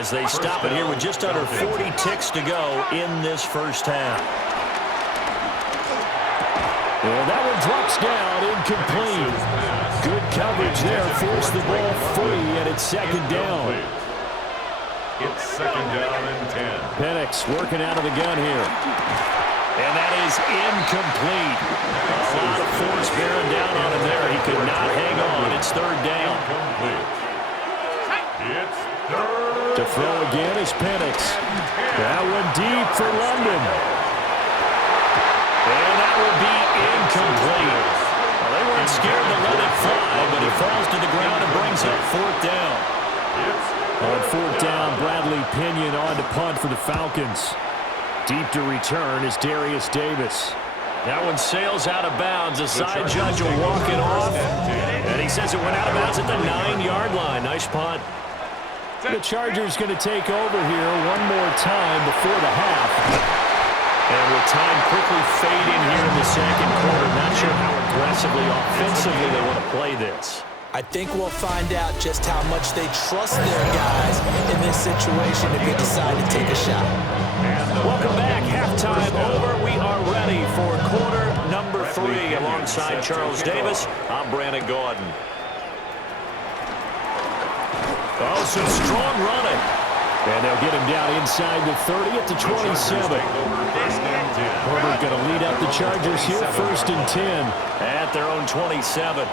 As they stop it here with just under 40 ticks to go in this first half. And that one drops down, incomplete. Good coverage there, forced the ball free, and it's second down. It's second down and 10. Penix working out of the gun here. And that is incomplete. A lot of force bearing down on him there. He could not hang on. It's third down. It's third. To throw again is Penix. That one deep for London. And that will be incomplete. Well, they weren't scared to let it fly, but he falls to the ground and brings up fourth down. On fourth down, Bradley Pinion on to punt for the Falcons. Deep to return is Darius Davis. That one sails out of bounds. The side judge will walk it off. And he says it went out of bounds at the 9-yard line. Nice punt. The Chargers going to take over here one more time before the half. And with time quickly fading here in the second quarter, not sure how aggressively, offensively they want to play this. I think we'll find out just how much they trust their guys in this situation if they decide to take a shot. Welcome back. Halftime over. We are ready for quarter number 3 alongside Charles Davis. I'm Brandon Gaudin. Oh, some strong running. And they'll get him down inside the 30 at the 27. Herbert going to lead up the Chargers here, first and 10 at their own 27.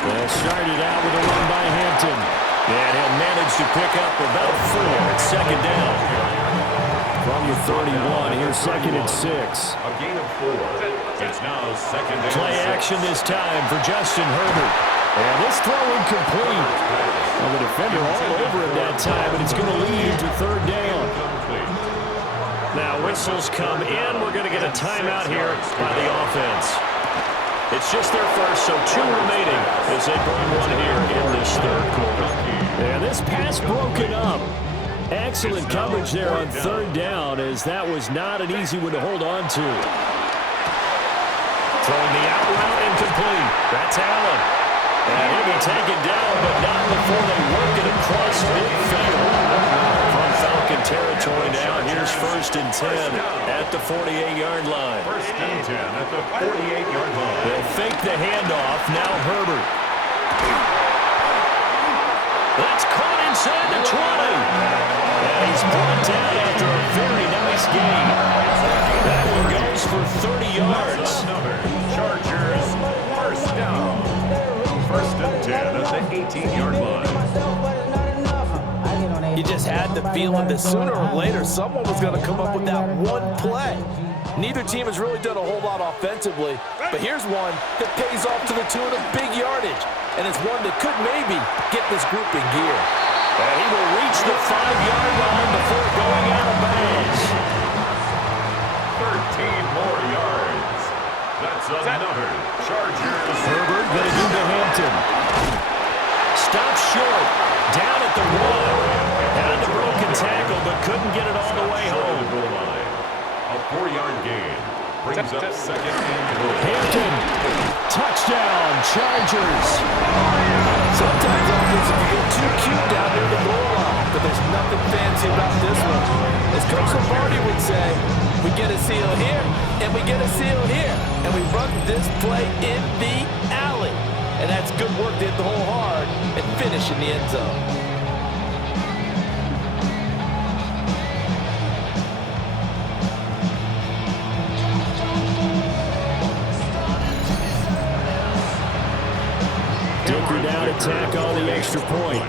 They'll start it out with a run by Hampton. And he'll manage to pick up about 4 at second down. From the 31, here's second and 6. A gain of 4. It's now second and 6. Play action this time for Justin Herbert. And this throw incomplete. Well, the defender all over it that time, but it's going to lead to third down. Now whistles come in. We're going to get a timeout here by the offense. It's just their first, so 2 remaining as they burn one here in this third quarter. And this pass broken up. Excellent coverage there on third down, as that was not an easy one to hold on to. Throwing the out route incomplete. That's Allen. And he'll be taken down, but not before they work it across midfield. From Falcon territory now, here's first and 10 at the 48-yard line. First and 10 at the 48-yard line. They'll fake the handoff. Now Herbert. That's caught inside the 20. And he's brought down after a very nice game. That one goes for 30 yards. Chargers first down. First and 10 at the 18-yard line. You just had the feeling that sooner or later someone was going to come up with that one play. Neither team has really done a whole lot offensively, but here's one that pays off to the tune of big yardage, and it's one that could maybe get this group in gear. And he will reach the 5-yard line before going out of bounds. 13 more yards. That's another Chargers. Herbert going to do to Hampton. Stops short. Down at the 1. Had the broken tackle, but couldn't get it all the way home. A 4-yard gain. Brings up second and goal. Hampton. Touchdown, Chargers. Sometimes offensive you get too cute down near the goal line, but there's nothing fancy about this one. As Coach Lombardi would say, we get a seal here, and we get a seal here, and we run this play in the alley. And that's good work to hit the hole hard and finish in the end zone. Dicker down to tack on the extra point.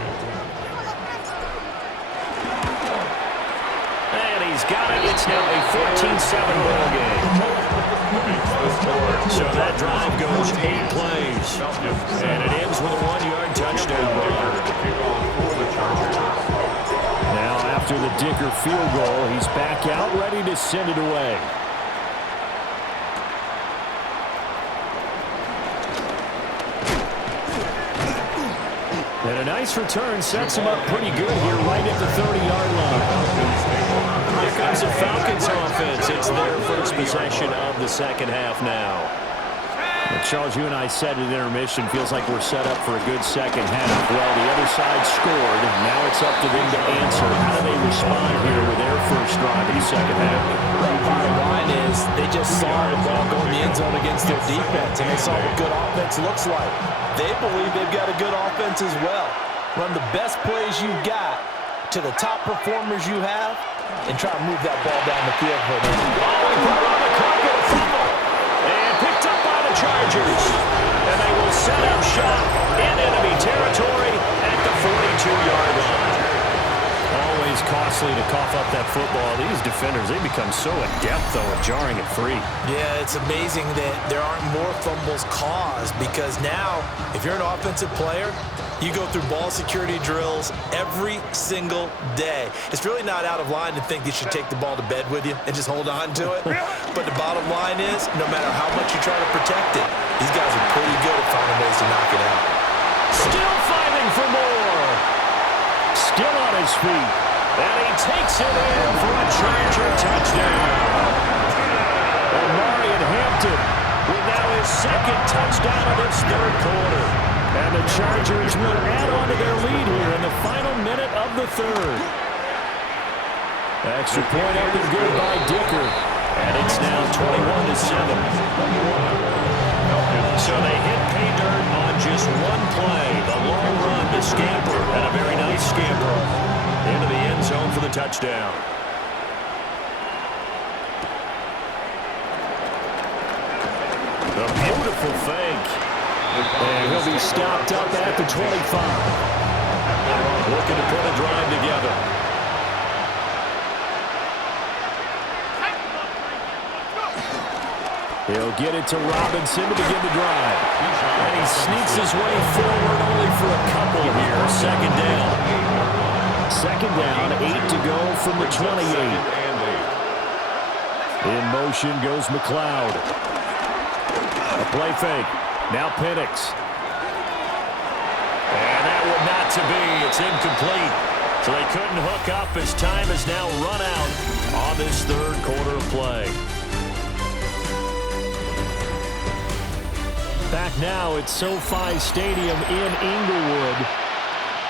And he's got it. It's now a 14-7 ball game. So that drive goes 8 plays. And it ends with a 1-yard touchdown. Now after the Dicker field goal, he's back out ready to send it away. And a nice return sets him up pretty good here right at the 30-yard line. Here comes the Falcons offense. It's their first possession of the second half now. The Charles, you and I said at intermission, feels like we're set up for a good second half. Well, the other side scored. Now it's up to them to answer. How do they respond here with their first drive in the second half? Well, bottom line is they just saw the ball go in the end zone against their defense, and they saw what good offense looks like. They believe they've got a good offense as well. Run the best plays you've got to the top performers you have, and try to move that ball down the field for them. Oh, he put it on the carpet, a fumble. And picked up by the Chargers. And they will set up shop in enemy territory at the 42-yard line. Always costly to cough up that football. These defenders, they become so adept, though, at jarring it free. Yeah, it's amazing that there aren't more fumbles caused, because now, if you're an offensive player, you go through ball security drills every single day. It's really not out of line to think you should take the ball to bed with you and just hold on to it. But the bottom line is, no matter how much you try to protect it, these guys are pretty good at finding ways to knock it out. Still fighting for more. Still on his feet. And he takes it in for a Charger touchdown. And Marion Hampton with now his second touchdown of this third quarter. And the Chargers will add on to their lead here in the final minute of the third. Extra point up and good by Dicker. And it's now 21-7. So they hit pay dirt on just one play. The long run to Scamper, and a very nice scamper into the end zone for the touchdown. A beautiful fake. And he'll be stopped up at the 25. Looking to put a drive together. He'll get it to Robinson to begin the drive. And he sneaks his way forward only for a couple here. Second down. Second down, 8 to go from the 28. In motion goes McLeod. A play fake. Now Penix. And that would not to be. It's incomplete. So they couldn't hook up as time is now run out on this third quarter play. Back now at SoFi Stadium in Inglewood.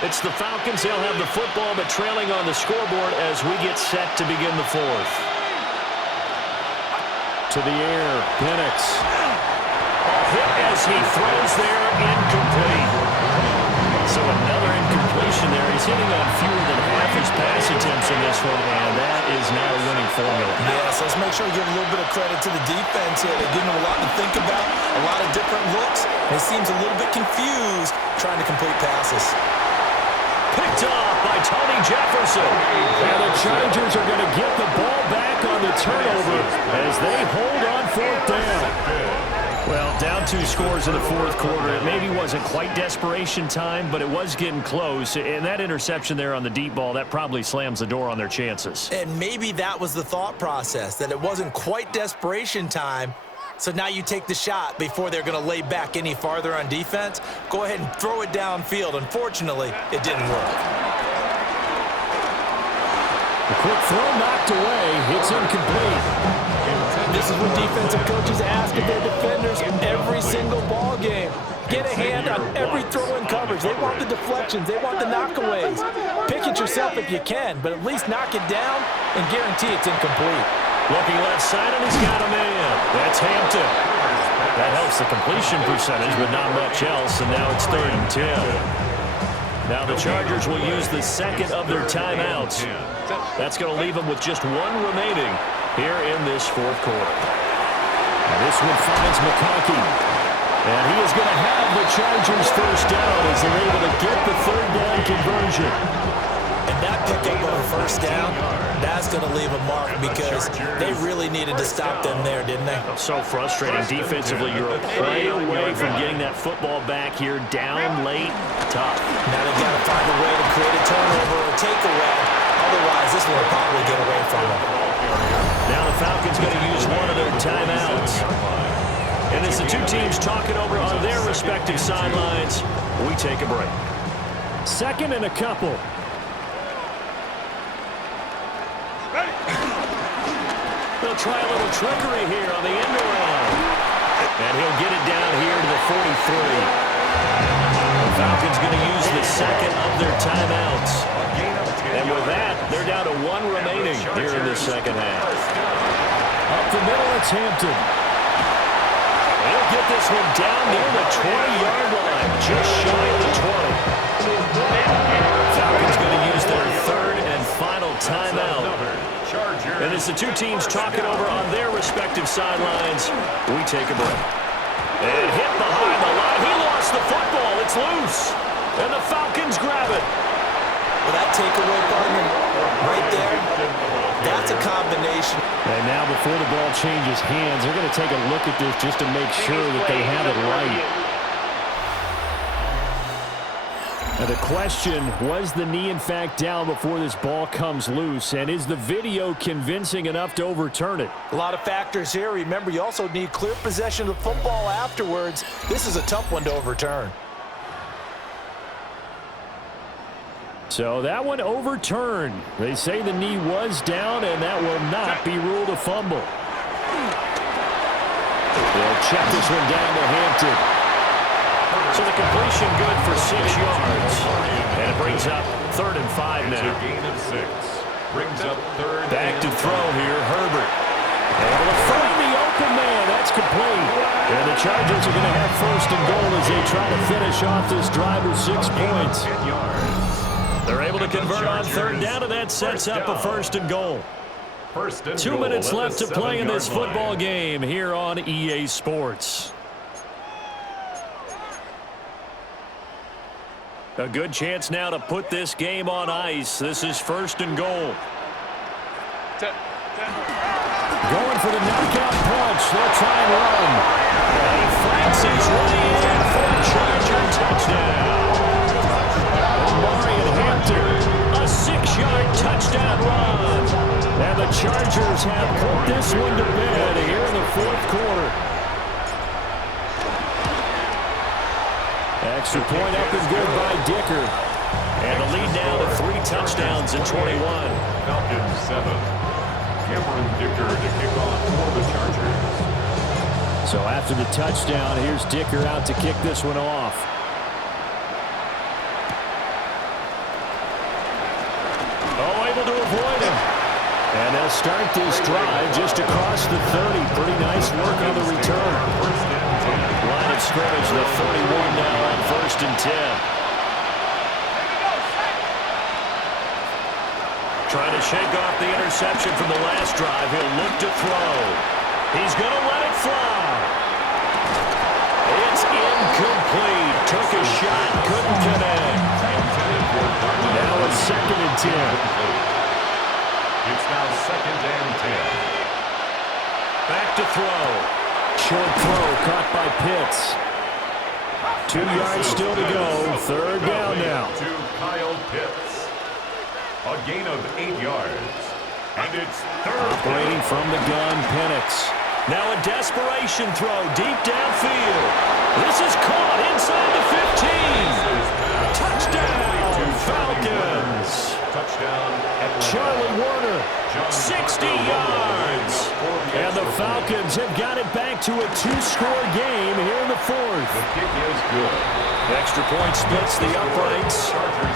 It's the Falcons. They'll have the football, but trailing on the scoreboard as we get set to begin the fourth. To the air, Penix. Hit as he throws there, incomplete. So another incompletion there. He's hitting on fewer than half his pass attempts in this one, and that is not a winning formula. Yes, let's make sure we give a little bit of credit to the defense here. They're giving him a lot to think about, a lot of different looks, and he seems a little bit confused trying to complete passes. Picked off by Tony Jefferson. And the Chargers are going to get the ball back on the turnover as they hold on fourth down. Well, down 2 scores in the fourth quarter. It maybe wasn't quite desperation time, but it was getting close. And that interception there on the deep ball, that probably slams the door on their chances. And maybe that was the thought process, that it wasn't quite desperation time. So now you take the shot before they're going to lay back any farther on defense. Go ahead and throw it downfield. Unfortunately, it didn't work. The quick throw knocked away. It's incomplete. This is what defensive coaches ask of their defenders every single ball game. Get a hand on every throw in coverage. They want the deflections. They want the knockaways. Pick it yourself if you can, but at least knock it down and guarantee it's incomplete. Looking left side, and he's got him in. That's Hampton. That helps the completion percentage, but not much else, and now it's 3rd and 10. Now the Chargers will use the second of their timeouts. That's going to leave them with just one remaining here in this fourth quarter. And this one finds McConkey. And he is going to have the Chargers first down as they're able to get the third down conversion. And that pickup of a first down, that's going to leave a mark because they really needed to stop them there, didn't they? So frustrating. Defensively, you're a play away from getting that football back here, down late, tough. Now they've got to find a way to create a turnover or takeaway. Otherwise, this will probably get away from them. Now the Falcons going to use one of their timeouts. And as the two teams talk it over on their respective sidelines, we take a break. Second and a couple. They'll try a little trickery here on the end around. And he'll get it down here to the 43. The Falcons going to use the second of their timeouts. And with that, they're down to one remaining here in the second half. Up the middle, it's Hampton. He'll get this one down near the 20-yard line, just shy of the 20. Falcons going to use their third and final timeout. And as the two teams talk it over on their respective sidelines, we take a break. And hit behind the line. He lost the football. It's loose. And the Falcons grab it. Well, that takeaway, partner, right there, that's a combination. And now before the ball changes hands, they're going to take a look at this just to make sure that they have it right. Now the question, was the knee in fact down before this ball comes loose? And is the video convincing enough to overturn it? A lot of factors here. Remember, you also need clear possession of the football afterwards. This is a tough one to overturn. So that one overturned. They say the knee was down, and that will not be ruled a fumble. They'll check this one down to Hampton. So the completion good for 6 yards. And it brings up 3rd and 5 now. It's a gain of 6. Brings up 3rd. Back to throw here, Herbert. Able to find the open man. That's complete. And the Chargers are going to have 1st and goal as they try to finish off this drive with 6 points. 10 yards. They're able to convert on 3rd down, and that sets up a 1st and goal. 2 minutes left to play in this football game here on EA Sports. A good chance now to put this game on ice. This is 1st and goal. Going for the knockout punch. They'll try and run. And he flanks his way in for a Charger touchdown. Hampton, a 6-yard touchdown run. And the Chargers have put this one to bed here in the 4th quarter. Extra point up and good by Dicker. And the lead now to 3 touchdowns in 21. Falcons 7. Cameron Dicker to kick off for the Chargers. So after the touchdown, here's Dicker out to kick this one off. To avoid him. And they'll start this drive just across the 30. Pretty nice work on the return. Line of scrimmage, the 31 now on 1st and 10. Trying to shake off the interception from the last drive. He'll look to throw. He's going to let it fly. It's incomplete. Took a shot, couldn't connect. Now it's 2nd and 10. It's now 2nd and 10. Back to throw. Short throw caught by Pitts. 2 yards still to go. 3rd down now. To Kyle Pitts. A gain of 8 yards. And it's 3rd. Operating from the gun, Penix. Now a desperation throw deep downfield. This is caught inside the 15. Touchdown, Falcons. Touchdown. Charlie Warner, 60 yards. And the Falcons have got it back to a 2-score game here in the 4th. The kick is good. Extra point splits the uprights,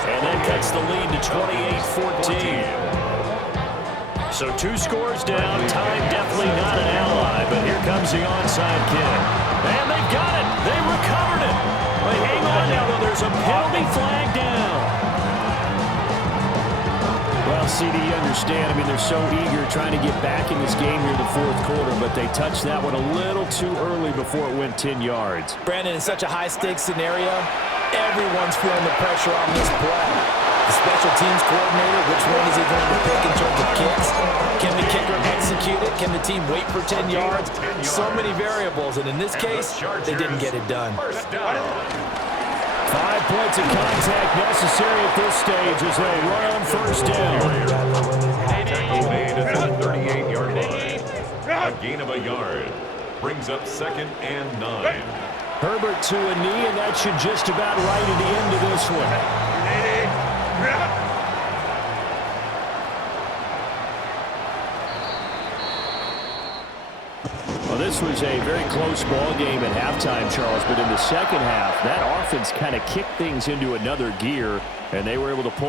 and that cuts the lead to 28-14. So 2 scores down. Time definitely not an ally, but here comes the onside kick. And they've got it. They recovered it. But hang on now, though. There's a penalty flag down. Well, CD, you understand. I mean, they're so eager trying to get back in this game here in the 4th quarter, but they touched that one a little too early before it went 10 yards. Brandon, in such a high-stakes scenario, everyone's feeling the pressure on this play. The special teams coordinator, which one is he going to pick in terms of kicks? Can the kicker execute it? Can the team wait for 10 yards? So many variables, and in this case, they didn't get it done. 5 points of contact necessary at this stage as they'll run on 1st down. Tackle made at the 38-yard line. A gain of a yard. Brings up 2nd and 9. Herbert to a knee, and that should just about right at the end of this one. Well, this was a very close ball game at halftime, Charles, but in the second half, that offense kind of kicked things into another gear, and they were able to pull